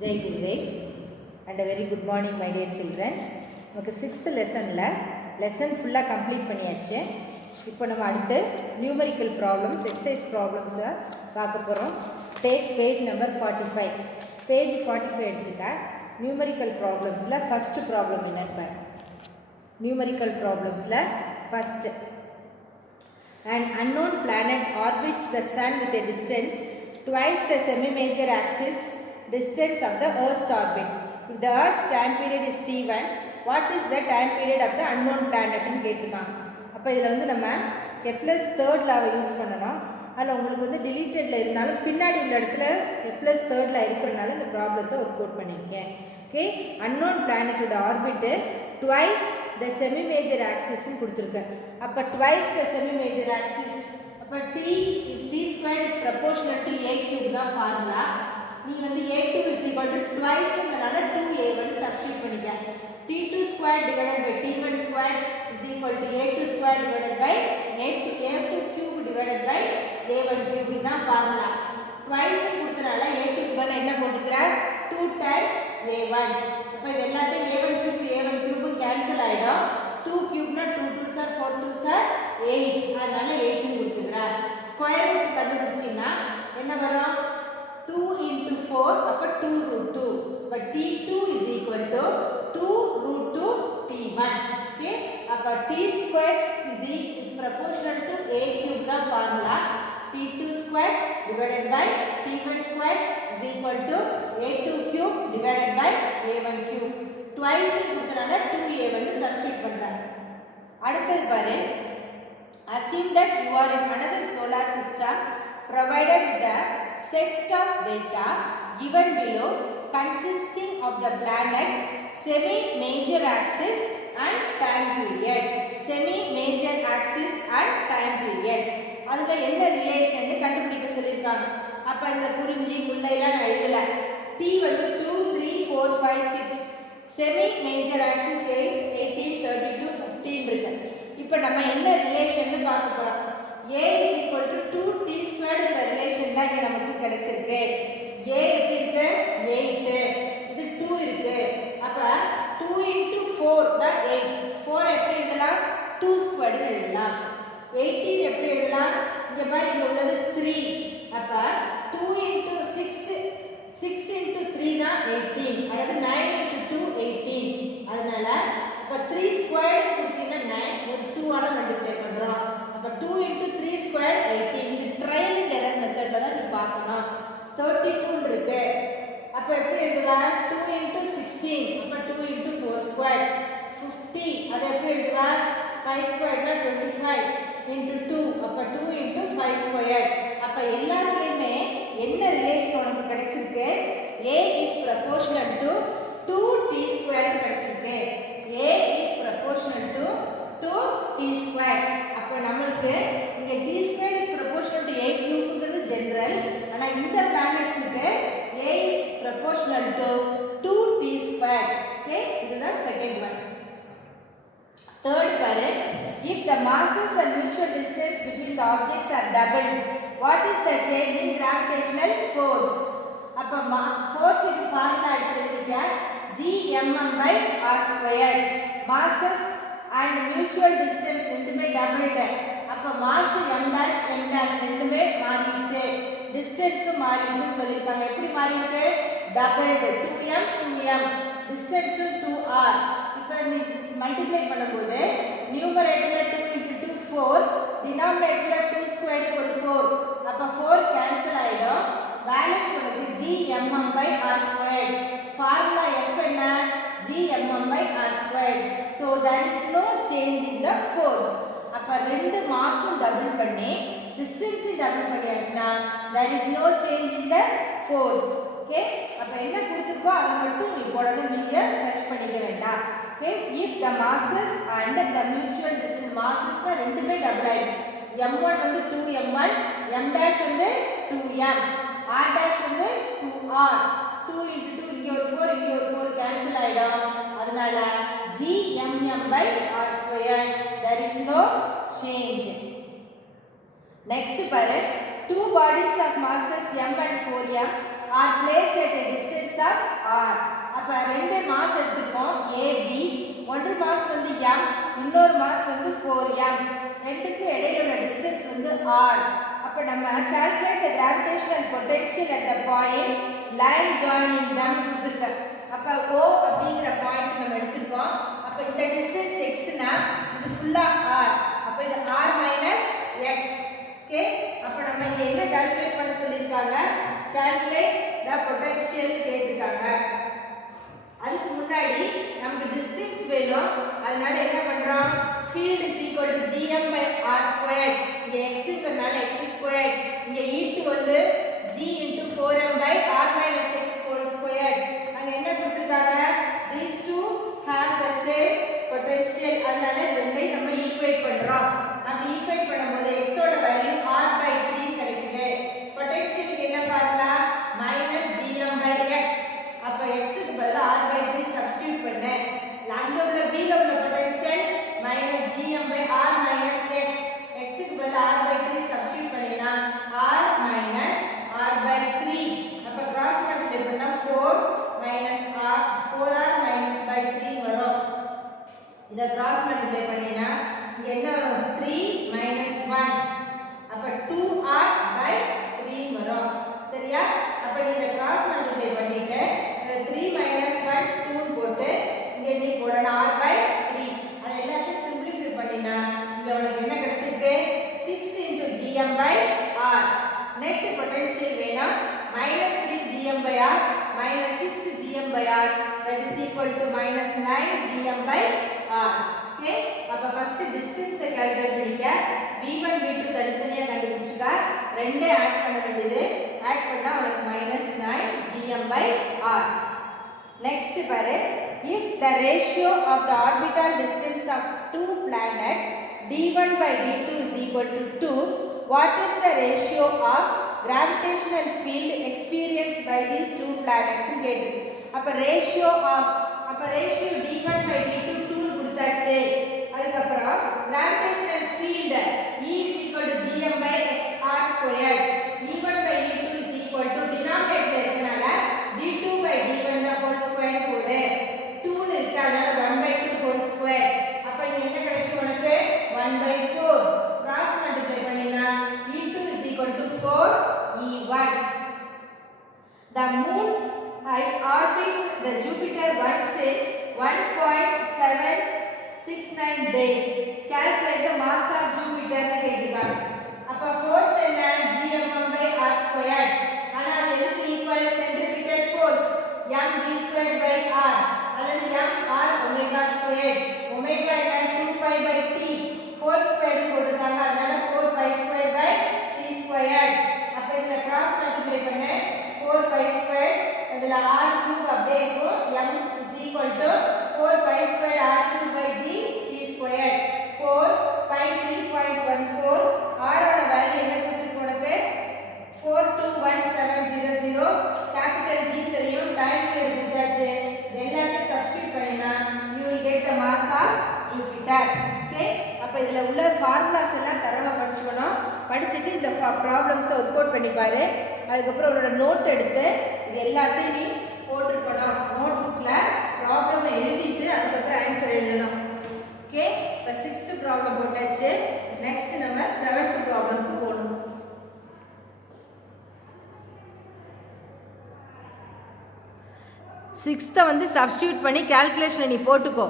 Jai Gurudev and a very good morning my dear children. நமக்கு 6th லெசனில் lesson ஃபுல்லாக complete பண்ணியாச்சு. இப்போ நம்ம அடுத்து நியூமரிக்கல் ப்ராப்ளம்ஸ் எக்ஸசைஸ் ப்ராப்ளம்ஸை பார்க்க போகிறோம். Take page number 45. பேஜ் 45 எடுத்துக்க. நியூமரிக்கல் ப்ராப்ளம்ஸில் ஃபஸ்ட்டு ப்ராப்ளம் என்னன்னு பாரு. நியூமரிக்கல் ப்ராப்ளம்ஸில் first, an unknown planet orbits the sun with a distance twice the semi-major axis distance of the Earth's orbit. If the Earth's time period is T1, what is the time period of the unknown planet ன்னு கேட்டிருக்காங்க. அப்போ இதில் வந்து நம்ம Kepler's third லாவை use பண்ணணும். அதில் உங்களுக்கு வந்து டிலீட்டடில் இருந்தாலும் பின்னாடி உள்ள இடத்துல கெப்லர்ஸ் தேர்டில் இருக்கிறனால இந்த ப்ராப்ளத்தை ஒர்க் அவுட் பண்ணியிருக்கேன். ஓகே, அன்னோன் பிளானட்டோட orbit twice the semi major ஆக்சிஸ்ன்னு கொடுத்துருக்கேன். அப்போ twice the semi major axis, அப்போ T square is proportional to A cube தான் ஃபார்முலா. நீ வந்து a2 is equal to twiceங்கிறனால 2a1 சப்ஸ்டிட்யூட் பண்ணிக்க. t2 squared divided by t1 squared is equal to a2 squared divided by a2 cube divided by a1 cube இதுதான் formula. twice கொடுத்தனால a2 க்கு பதிலா என்ன போட்டுக்கற 2 times a1. அப்ப இது எல்லாத்தையும் a1 cube கேன்சல் ஆயிடும். 2 cube னா 2 2s are 4 2s are 8. அதனால 8 கொடுத்துக்கற. ஸ்கொயர் ரூட் கண்டுபிடிச்சீனா என்ன வரும்? 2 into 4 அப்ப 2 root 2. but t2 is equal to 2 root 2 t1. okay, அப்ப t square is proportional to a cube the formula. t2 square divided by t1 square is equal to a2 cube divided by a1 cube. twice கொடுத்தனால 2a1 substitute பண்றாங்க. அடுத்து பாரு, assume that you are in another solar system provided with a set of data given below consisting of the planets semi-major axis and time period. Semi-major axis and time period. அதுல என்ன relation கண்டுபிடிக்க சொல்லிருக்காங்க. அப்ப இந்த குறிஞ்சி முல்லை எல்லாம் நான் எழுதல. t வந்து 2 3 4 5 6, semi-major axis 8 18 32 15 இருக்கு. இப்போ நம்ம என்ன ரிலேஷன் பார்க்க போறோம். a is equal to 2t squared என்ற ரிலேஷன் தான் இங்க நமக்கு கிடைச்சிருக்கு. a எப்படி இருக்கு? 8. இது 2 இருக்கு. அப்ப 2 into 4 தான் 8. 4 எப்படி எழுதலாம்? 2 squared எழுதலாம். 18 எப்படி எழுதலாம்? இங்க பாரு, இங்க உள்ளது 3. அப்ப 2 into 6 into 3 தான் 18. அதாவது 9 into 2 18. அதனால அப்ப 3 squared கொடுத்தீங்கன்னா 9, ஒரு 2 ஆல மல்டிப்ளை பண்றோம். அப்ப 2 into 3 squared 18. இது ட்ரையல் அண்ட் எரர் மெத்தட்ல தான் நீ பார்க்கணும். 32 இருக்கு. அப்ப எப்படி எழுதுவா? 2 into 16. அப்ப 2 into 4 squared 50. அது எப்படி எழுதுவா? 5 squared னா 25 into 2. அப்ப 2 into 5 squared. அப்ப எல்லாத்துலயுமே என்ன ரிலேஷன் உனக்கு கிடைச்சிருக்கு? a is proportional to 2t squared கிடைச்சிருக்கு. a is proportional to 2t squared. அப்ப நமக்கு இங்க t squared is proportional to a cubeங்கிறது ஜெனரல். ஆனா இந்த பிளானட்ஸ்க்கு a is proportional to 2t squared. Okay, இதுதான் செகண்ட் ஒன். தேர்ட் பாரு, if the masses and mutual distance between the objects are doubled, what is the change in gravitational force? அப்ப force க்கு formula எழுதிக்க. gmm/r squared. masses and mutual distance ரெண்டுமே doubled. அப்ப mass m' ரெண்டுமே மாறிடுச்சு. டிஸ்டன்ஸும் மாறிடுன்னு சொல்லிருக்காங்க. எப்படி மாறி இருக்கு? doubled. 2m 2m, டிஸ்டன்ஸும் 2r. இப்போ நீ மல்டிப்ளை பண்ணும்போது நியூமரேட்டர்ல 2 into 2 4, டினாமினேட்டர்ல 2 ஸ்கொயர்டு ஒரு 4. அப்ப 4 கேன்சல் ஆயிடும். பேலன்ஸ் உனக்கு gmm/r squared. ஃபார்முலா f என்ன? gmm/r squared. so there is no change in the force. அப்ப ரெண்டு மாஸும் டபுள் பண்ணி டிஸ்டன்ஸும் டபுள் பண்ணியாச்சுனா there is no change in the force. Okay, அப்ப என்ன கொடுத்திருக்கோ அதை மட்டும் நீ போடணும், மீதியை டச் பண்ணிக்க வேண்டாம். Okay, if the masses and the mutual distance, masses ரெண்டுமே டபுள் ஆயிடும். m1 வந்து 2m1, m' வந்து 2m, r' வந்து 2r. 2 into 2 இங்க ஒரு 4 இங்க ஒரு 4 கேன்சல் ஆயிடும். அதனால gmm/r squared, there is no change. next பாரு, two bodies of masses m and 4m are placed at a distance distance of r. அப்ப ரெண்டு மாஸ் எடுத்துப்போம் a b. ஒன்று மாஸ் வந்து m, இன்னொரு மாஸ் வந்து 4m. ரெண்டுக்கு இடையில உள்ள டிஸ்டன்ஸ் வந்து r. அப்ப நம்ம calculate the gravitational potential at the point line joining them கொடுத்திருக்க. அப்ப o அப்படிங்கற பாயிண்ட் நம்ம எடுத்துப்போம். அப்ப இந்த டிஸ்டன்ஸ் x னா இது ஃபுல்லா r. அப்ப இது r - x. ஓகே, அப்ப நம்ம இங்க என்ன கால்குலேட் பண்ண சொல்லிருக்காங்க? கால்குலேட் தி பொட்டன்ஷியல் கேட்டிருக்காங்க. அதுக்கு முன்னாடி நமக்கு டிஸ்டன்ஸ் வேணும். அதனால என்ன பண்றோம்? field is equal to gm/r². இங்க x இருக்கறனால x². இங்க e2 வந்து g * 4m/r - x². அங்க என்ன கொடுத்திருக்காங்க? these two have the same potential. அதனால ரெண்டையும் நம்ம ஈக்குவேட் பண்றோம். அப்படி ஈக்குவேட் பண்ணும்போது x ஓட வேல்யூ r/3 கிடைக்குது. பொட்டன்ஷியல் என்ன ஃபார்முலா? -gm/x. அப்ப x க்கு பதிலா r/3 சப்ஸ்டிட்யூட் பண்ணேன். அங்க உள்ள b ல உள்ள பொட்டன்ஷியல் -gm/r - x. x க்கு பதிலா r/3 சப்ஸ்டிட்யூட் பண்ணினா r - r/3. அப்ப கிராஸ் மல்டிப்ளை பண்ணா 4r - 3 வரும். இத கிராஸ் மல்டிப்ளை பண்ணினா இங்க என்ன வரும்? 3 - 1. அப்ப 2r/3 வரும். சரியா? அப்ப நீ இத கிராஸ் மல்டிப்ளை பண்ணிட்டு 3 - 1 2 போட்டு இங்க நீ போடணும் r/3. அத எல்லாத்தையும் சிம்பிளிஃபை பண்ணினா இங்க உங்களுக்கு என்ன கிடைச்சிருக்கு? 6 * gm/r. நெட் பொட்டன்ஷியல் வேணும் -3gm/r - 6gm/r, that is equal to -9gm/r. Okay, அப்ப ஃபர்ஸ்ட் டிஸ்டன்ஸ் கால்குலேட் பண்ணிக்க. v1 v2 தனித்தனியா கண்டுபிடிச்சுக்க. ரெண்டே ஆட் பண்ண வேண்டியது. ஆட் பண்ணா உங்களுக்கு -9gm/r. நெக்ஸ்ட் பாரு, if the ratio of the orbital distance of two planets d1/d2 is equal to 2, what is the ratio of gravitational field experienced by these two planets ன்னு கேட்டு. அப்ப ratio d1/d2 2 கொடுத்தாச்சு. அதுக்கு அப்புறம் gravitational field E is equal to gm/xr². e1/e2 is equal to denominator இருக்கனால d2/d1 whole square போடு. 2 ன்னு இருக்கு, அதனால 1/2 whole square. அப்ப இங்க என்ன கிடைக்கும் உனக்கு? 1/4. கிராஸ் மல்டிப்ளை பண்ணினா e2 is equal to 4e1. The moon orbits the Jupiter once in 1.769 days. Calculate the mass of Jupiter கேட்டிருக்காங்க. அப்ப force என்ன? gmm/r². ஆனா அது எதுக்கு ஈக்குவல்? centripetal force mv²/r அல்லது mr². ஒமேகா என்ன? 2π/t whole square போட்டுருக்காங்க. அதனால 4π²/t². அப்ப இத கிராஸ் மல்டிப்ளை பண்ணு. 4π² அதுல r³ அப்படியே இருக்கும். m is equal to 4π²r³/g t². 4π3.14. r ஓட வேல்யூ என்ன கொடுத்திருக்கு உனக்கு? 421,700. கேபிட்டல் G தெரியும், டைம் பீரியட் கொடுத்தாச்சு. எல்லாத்தையும் சப்ஸ்டிட்யூட் பண்ணினா you will get the mass of Jupiter. Okay, அப்ப இதுல உள்ள ஃபார்முலாஸ் எல்லாம் தரவா படிச்சுக்கணும். படிச்சிட்டு இந்த ப்ராப்ளம்ஸை ஒர்க் அவுட் பண்ணி பாரு. அதுக்கப்புறம் உன்னோட நோட் எடுத்து இது எல்லாத்தையும் நீ போட்டிருக்கணும். நோட் புக்கில் ப்ராப்ளமை எழுதிட்டு அதுக்கப்புறம் ஆன்சர் எழுதணும். ஓகே, இப்போ 6th ப்ராப்ளம் போட்டாச்சு. நெக்ஸ்ட் நம்ம 7th ப்ராப்ளம்க்கு போகணும். 6th வந்து சப்ஸ்டியூட் பண்ணி கால்குலேஷனை நீ போட்டுக்கோ.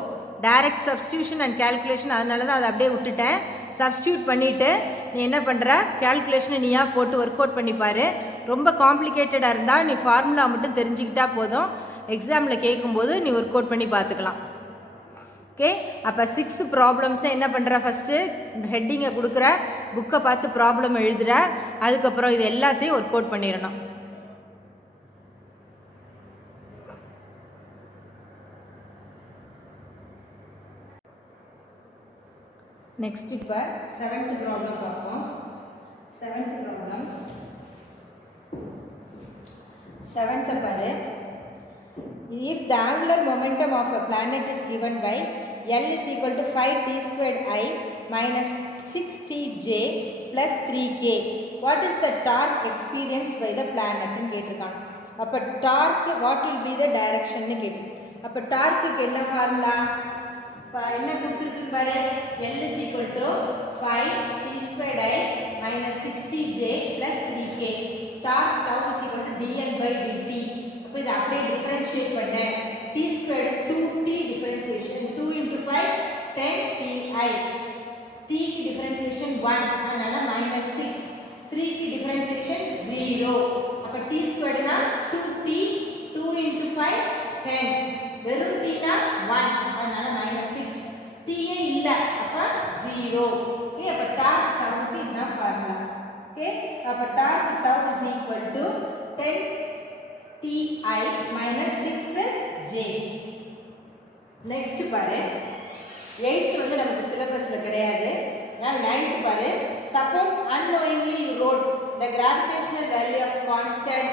டைரக்ட் சப்ஸ்டியூஷன் அண்ட் கால்குலேஷன், அதனால தான் அதை அப்படியே விட்டுட்டேன். சப்ஸ்டியூட் பண்ணிவிட்டு நீ என்ன பண்ணுற? கால்குலேஷனை நீயா போட்டு ஒர்க் அவுட் பண்ணி பாரு. ரொம்ப காம்ப்ளிகேட்டடாக இருந்தால் நீ ஃபார்முலா மட்டும் தெரிஞ்சுக்கிட்டா போதும். எக்ஸாமில் கேட்கும்போது நீ ஒர்க் அவுட் பண்ணி பார்த்துக்கலாம். ஓகே, அப்போ 6 ப்ராப்ளம்ஸை என்ன பண்ணுற? ஃபஸ்ட்டு ஹெட்டிங்கை கொடுக்குற, புக்கை பார்த்து ப்ராப்ளம் எழுதுகிற, அதுக்கப்புறம் இது எல்லாத்தையும் ஒர்க் அவுட் பண்ணிடணும். நெக்ஸ்ட் இப்போ 7th ப்ராப்ளம் பார்ப்போம். 7th ப்ராப்ளம் 7th பாரு. If the angular momentum of a planet is given by L is equal to 5t²I minus 6tj plus 3k, what is the torque experienced by the planet ன்னு கேட்டிருக்காங்க. அப்போ torque what will be the டைரக்ஷன்னு கேட்டு. அப்போ டார்க்குக்கு என்ன formula? இப்போ என்ன கொடுத்துருக்கு பாரு, L is equal to 5 t squared I minus 60j plus 3k. Torque tau is equal to dl by dt. அப்போ இதை அப்படியே டிஃபரன்ஷியேட் பண்ண t squared 2t differentiation 2 into 5 10 ti. t की डिफरेंशिएशन 1 அதனால -6. 3 की डिफरेंशिएशन 0. அப்ப t ஸ்கொயர்ட் னா 2t 2 into 5 10. வெறும் t னா 1 அதனால -6. t ஏ இல்ல அப்ப 0. ஓகே அப்ப டார்க் டவுக்கு இதுதான் ஃபார்முலா. ஓகே அப்ப torque tau is equal to 10 ti minus 6j. Next பாரு 8th வந்து நமக்கு சிலபஸ்ல கிடையாது. நான் 9th பாரு, suppose unknowingly you wrote the gravitational value of constant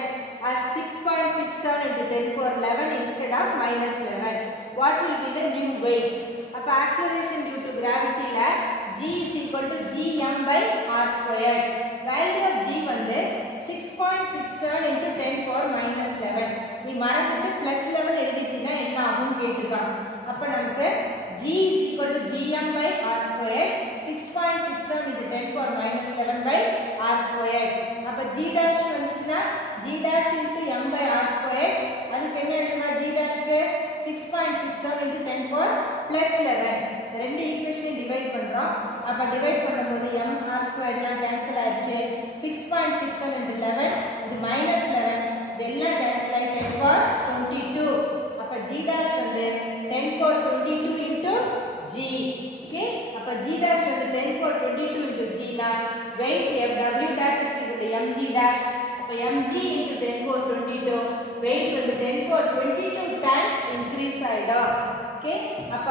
as 6.67 into 10 power 11 instead of -11. What will be the new weight? அப்ப acceleration due to gravity ல g is equal to gm by r squared. Value of g வந்து 6.67 into 10 power -11. நீ மறந்துட்டு +11 எழுதிட்டீனா என்ன ஆகும் கேட்டிருக்காங்க. அப்ப நமக்கு g is equal to gm by r squared 6.67 into 10 power -11 by r squared. அப்ப g dash வந்துச்சுனா g dash into m by r squared. அதுக்கு என்ன எழுதலாம்? g dash க்கு 6.67 into 10 power +11. ரெண்டு ஈக்குவேஷனை டிவைட் பண்றோம். அப்ப டிவைட் பண்ணும்போது m r squared எல்லாம் கேன்சல் ஆயிடுச்சு. 6.67 into 11 இது -11. இதெல்லாம் கேன்சல் ஆகி 10 power 22. அப்ப g dash வந்து 10 power 22 into g. Okay அப்ப g dash வந்து 10 power 22 into g னா weight w dash is equal to mg dash. அப்ப mg into 10 power 22 weight வந்து 10 power 22 times increase ஆயிடும். Okay அப்ப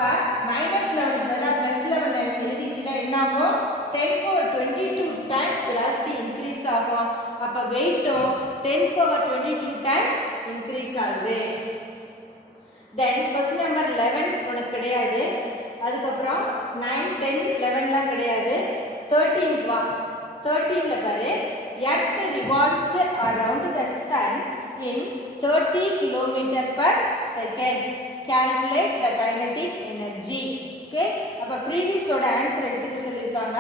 -11 பதிலா +11 எழுதிட்டீனா என்ன ஆகும்? 10 power 22 times gravity increase ஆகும். அப்ப weight 10 power 22 times increase ஆகுது. Then question number 11 உனக்கு கிடையாது. அதுக்கு அப்புறம் 9 10 11 லாம் கிடையாது. 13 வா. 13 ல பாரு, earth revolves around the sun in 30 km per second. Calculate the kinetic energy. Okay அப்ப previous ஓட ஆன்சர் எடுத்துக்க சொல்லிருக்காங்க.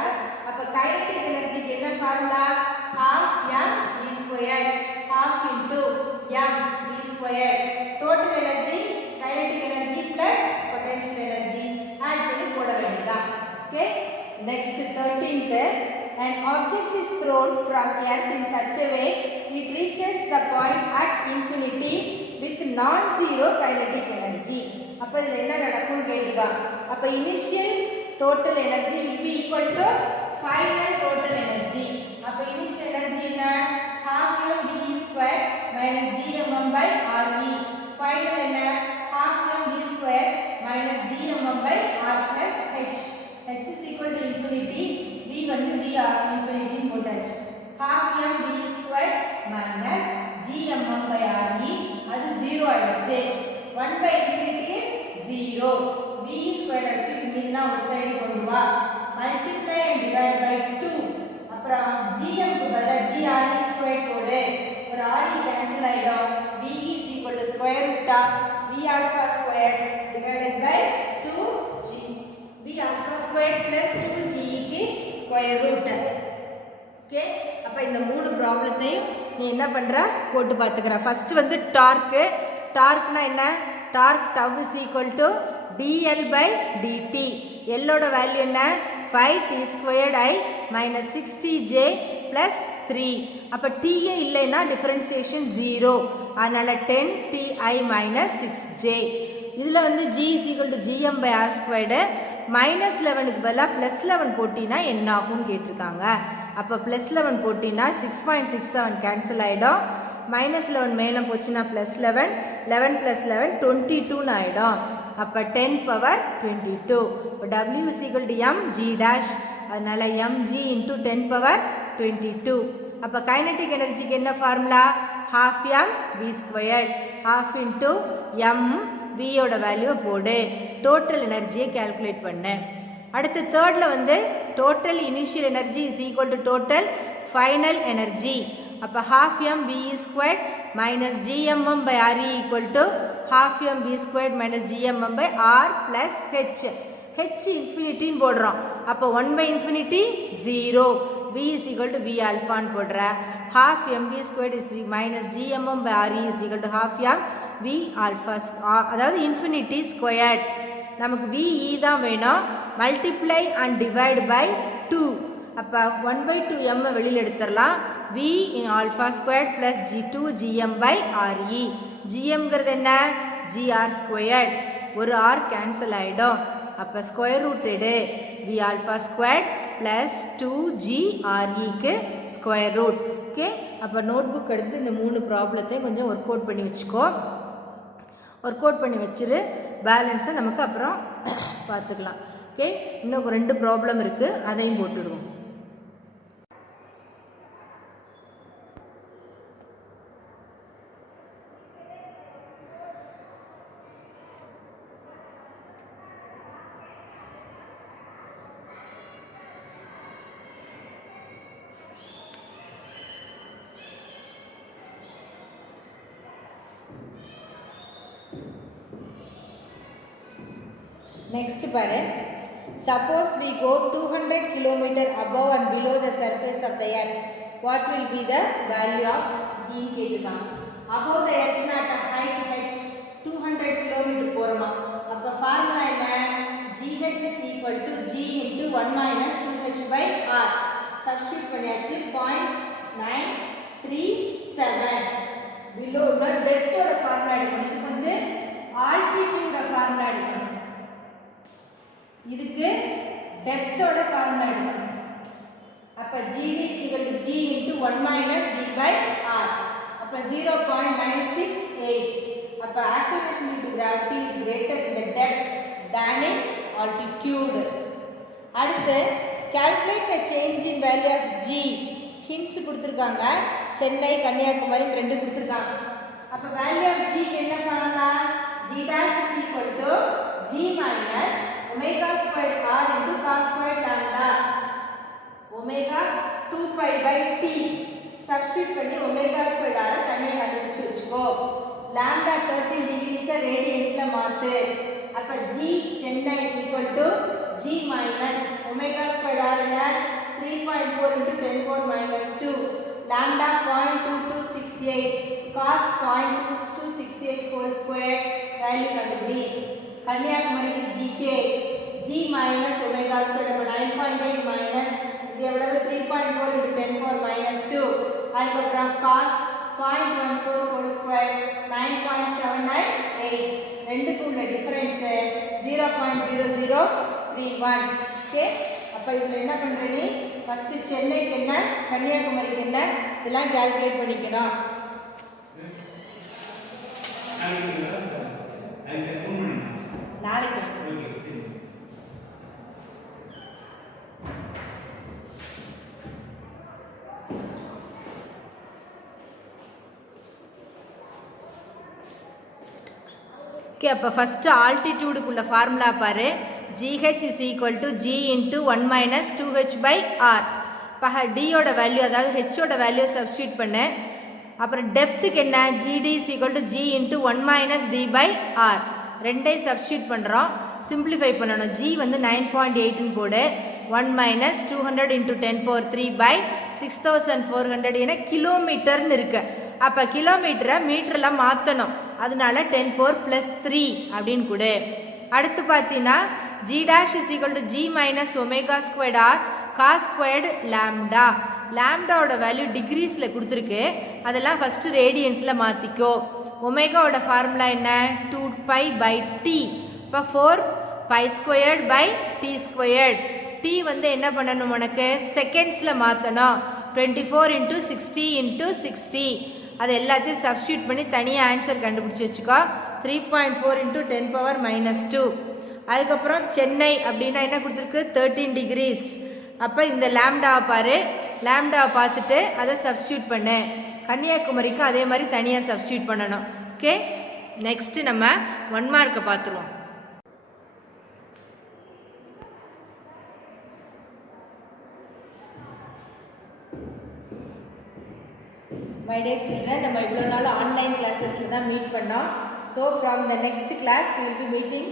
அப்ப kinetic energy க்கு என்ன formula? half m v squared half into m v squared. Total energy kinetic energy plus potential energy add பண்ணி போட வேண்டியதா. Okay next 13th, an object is thrown from earth in such a way it reaches the point at infinity with non-zero kinetic energy. அப்ப இதுல என்ன நடக்கும் கேக்குறாங்க. அப்ப initial total energy will be equal to final total energy. அப்ப initial energy என்ன? half m v square minus gmm by re. Final என்ன? half m v square minus gmm by r plus h. h is equal to infinity. v வந்து v r infinity போட்டாச்சு. half m v square minus gmm by re அது 0 ஆயிடுச்சு. 1 by infinity is 0. v square அடிச்சு மீதிலாம் ஒரு side கொண்டு வா. multiply and divide by 2. அப்புறம் gm க்கு பதிலா gre square போடு. ஒரு re கேன்சல் ஆயிடும். v is equal to square root of v alpha square divided by 2g. v alpha square plus 2g க்கு square root. ஓகே அப்ப இந்த மூணு ப்ராப்ளத்தையும் நீ என்ன பண்ற போட்டு பாத்துக்கற. ஃபர்ஸ்ட் வந்து டார்க். டார்க்னா என்ன? Torque tau is equal to dl by dt. l ஓட வேல்யூ என்ன? 5t squared I minus 60j plus 3. அப்ப t ஏ இல்லைனா டிஃபரன்ஷியேஷன் 0. அதனால 10ti minus 6j. இதுல வந்து g is equal to gm by r squared. -11 க்கு பதிலா +11 போட்டினா என்ன ஆகும்னு கேட்டிருக்காங்க. அப்ப +11 போட்டினா 6.67 கேன்சல் ஆயிடும். -11 மேல போச்சுனா +11 11 plus 11 22 னு ஆயிடும். அப்ப 10 power 22. அப்ப w is equal to mg dash. அதனால mg into 10 power 22. அப்ப kinetic energy க்கு என்ன formula? half m v squared half into m v ஓட வேல்யூ போடு. டோட்டல் எனர்ஜியை கால்குலேட் பண்ணு. அடுத்து தேர்ட்ல வந்து total initial energy is equal to total final energy. அப்ப half m v squared minus gmm by re equal to half m v squared minus gmm by r plus h. h infinity போடுறோம். அப்போ 1 by infinity 0. v is equal to v alpha போடுற. half mv squared is minus gmm by re is equal to half m v alpha. அதாவது infinity squared. நமக்கு v e தான் வேணும். multiply and divide by 2. அப்போ 1 by 2 m வெளியில் எடுத்துடலாம். v in alpha squared plus g2 gm by re. gmங்கிறது என்ன? gr squared. ஒரு r cancel ஆயிடும். அப்போ ஸ்கொயர் ரூட் எடு. v alpha squared plus 2g re க்கு ஸ்கொயர் ரூட். ஓகே, அப்போ நோட் புக் எடுத்துகிட்டு இந்த 3 ப்ராப்ளத்தையும் கொஞ்சம் ஒர்க் அவுட் பண்ணி வச்சுக்கோ. ஒர்க் அவுட் பண்ணி வச்சுரு. பேலன்ஸை நமக்கு அப்புறம் பார்த்துக்கலாம். ஓகே, இன்னும் 2 ப்ராப்ளம் இருக்குது, அதையும் போட்டுடுவோம். Next பாரு, suppose we go 200 km above and below the surface of the earth, what will be the value of g கேட்டுதான். above the earth at a height h 200 km போறோமா. அப்ப ஃபார்முலா என்ன? gh is equal to g into 1 minus 2h by r. Substitute பண்ணியாச்சு. 0.937. below the depth ஓட formula எடுக்கணும். இதுக்கு வந்து altitude formula எடுக்கணும். இதுக்கு depth ஓட ஃபார்முலா எடுக்கணும். அப்ப gd is equal to g into 1 minus d by r. அப்ப 0.968. அப்ப acceleration due to gravity is greater in the depth than in altitude. அடுத்து calculate the change in value of g. hints கொடுத்திருக்காங்க. சென்னை, கன்னியாகுமரி ரெண்டு கொடுத்திருக்காங்க. அப்ப value of g என்ன formula? g dash is equal to g minus omega squared r into cos squared lambda. omega 2 pi by t. substitute பண்ணி omega squared r தனியா கண்டுபிடிச்சு வச்சுக்கோ. lambda 13 degrees radians ல மாத்து. அப்ப g Chennai equal to g minus omega squared r என்ன 3.4 into 10 power minus 2. lambda 0.2268 cos 0.2268 whole square value கண்டுபிடி. கன்னியாகுமரிக்கு gk g minus omega squared அப்ப 9.8 minus இது எவ்வளவு 3.4 into 10 power minus 2. அதுக்கப்புறம் cos 0.14 whole square 9.798. ரெண்டுக்கும் உள்ள டிஃபரன்ஸ் 0.0031. ஓகே, அப்ப இதுல என்ன பண்ற நீ? ஃபர்ஸ்ட் சென்னைக்கு என்ன, கன்னியாகுமரிக்கு என்ன, இதெல்லாம் கால்குலேட் பண்ணிக்கணும். நாளைக்கு ஓகே. அப்போ ஃபஸ்ட்டு ஆல்டிடியூடுக்குள்ள ஃபார்முலா பாரு. gh is equal to g into 1 minus 2h by r. இப்போ டியோட வேல்யூ, அதாவது ஹெச்சோட வேல்யூ சப்ஸ்டியூட் பண்ணு. அப்புறம் டெப்த்துக்கு என்ன? gd is equal to g into 1 minus d by r. ரெண்டையும் சப்ஸ்டியூட் பண்ணுறோம். சிம்பிளிஃபை பண்ணணும். g வந்து 9.8ன்னு போடு. 1 minus 200 into 10 power 3 by 6400 என கிலோமீட்டர்னு இருக்கு. அப்போ கிலோமீட்டரை மீட்டரில் மாற்றணும். அதனால 10 power plus 3 அப்படின்னு கொடு. அடுத்து பார்த்தீங்கன்னா g dash is equal to g minus omega squared r cos squared lambda. லாம்டாவோட வேல்யூ டிகிரீஸில் கொடுத்துருக்கு. அதெல்லாம் ஃபஸ்ட்டு ரேடியன்ஸில் மாற்றிக்கோ. ஒமேகாவோட ஃபார்முலா என்ன? 2 pi by t. இப்போ 4 pi squared by t squared. t வந்து என்ன பண்ணணும்? உனக்கு செகண்ட்ஸில் மாற்றணும். 24 into 60 into 60. அது எல்லாத்தையும் சப்ஸ்டியூட் பண்ணி தனியாக ஆன்சர் கண்டுபிடிச்சி வச்சுக்கோ. 3.4 into 10 power minus 2. அதுக்கப்புறம் சென்னை அப்படின்னா என்ன கொடுத்துருக்கு? 13 degrees. அப்போ இந்த லாம்டாவை பாரு. லாம்டாவை பார்த்துட்டு அதை சப்ஸ்டியூட் பண்ணு. கன்னியாகுமரிக்கும் அதே மாதிரி தனியாக சப்ஸ்டியூட் பண்ணணும். ஓகே, நெக்ஸ்ட்டு நம்ம 1 மார்க்கை பார்த்துருவோம். My dear children, நம்ம இவ்வளோ நாள் ஆன்லைன் கிளாஸஸில் தான் மீட் பண்ணோம். So from the next class you will be meeting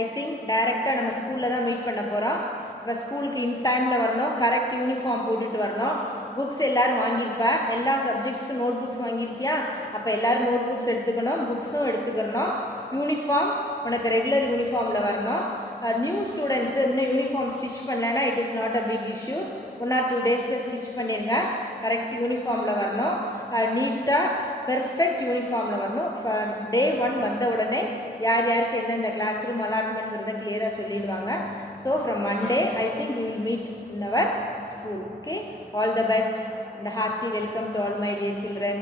I think டைரெக்டாக நம்ம ஸ்கூலில் தான் மீட் பண்ண போகிறோம். இப்போ ஸ்கூலுக்கு இன் டைமில் வரணும், கரெக்ட் யூனிஃபார்ம் போட்டுட்டு வரணும். புக்ஸ் எல்லோரும் வாங்கியிருப்பேன், எல்லா சப்ஜெக்ட்ஸ்க்கும் நோட் புக்ஸ் வாங்கியிருக்கியா? அப்போ எல்லோரும் நோட் புக்ஸ் எடுத்துக்கணும், புக்ஸும் எடுத்துக்கணும். யூனிஃபார்ம் உனக்கு ரெகுலர் யூனிஃபார்மில் வரணும். நியூ ஸ்டூடெண்ட்ஸு இன்னும் யூனிஃபார்ம் ஸ்டிச் பண்ணலைன்னா it is not a big issue. 1 or 2 டேஸில் ஸ்டிச் பண்ணிடுங்க. கரெக்ட் யூனிஃபார்மில் வரணும், நீட்டாக பெர்ஃபெக்ட் யூனிஃபார்மில் வரணும். டே 1 வந்த உடனே யார் யாருக்கு எந்தெந்த கிளாஸ் ரூம் அலாட்மெண்ட்ங்கிறத கிளியராக சொல்லிடுவாங்க. So from Monday I think we will meet in our school. Okay, all the best and hearty welcome to all my dear children.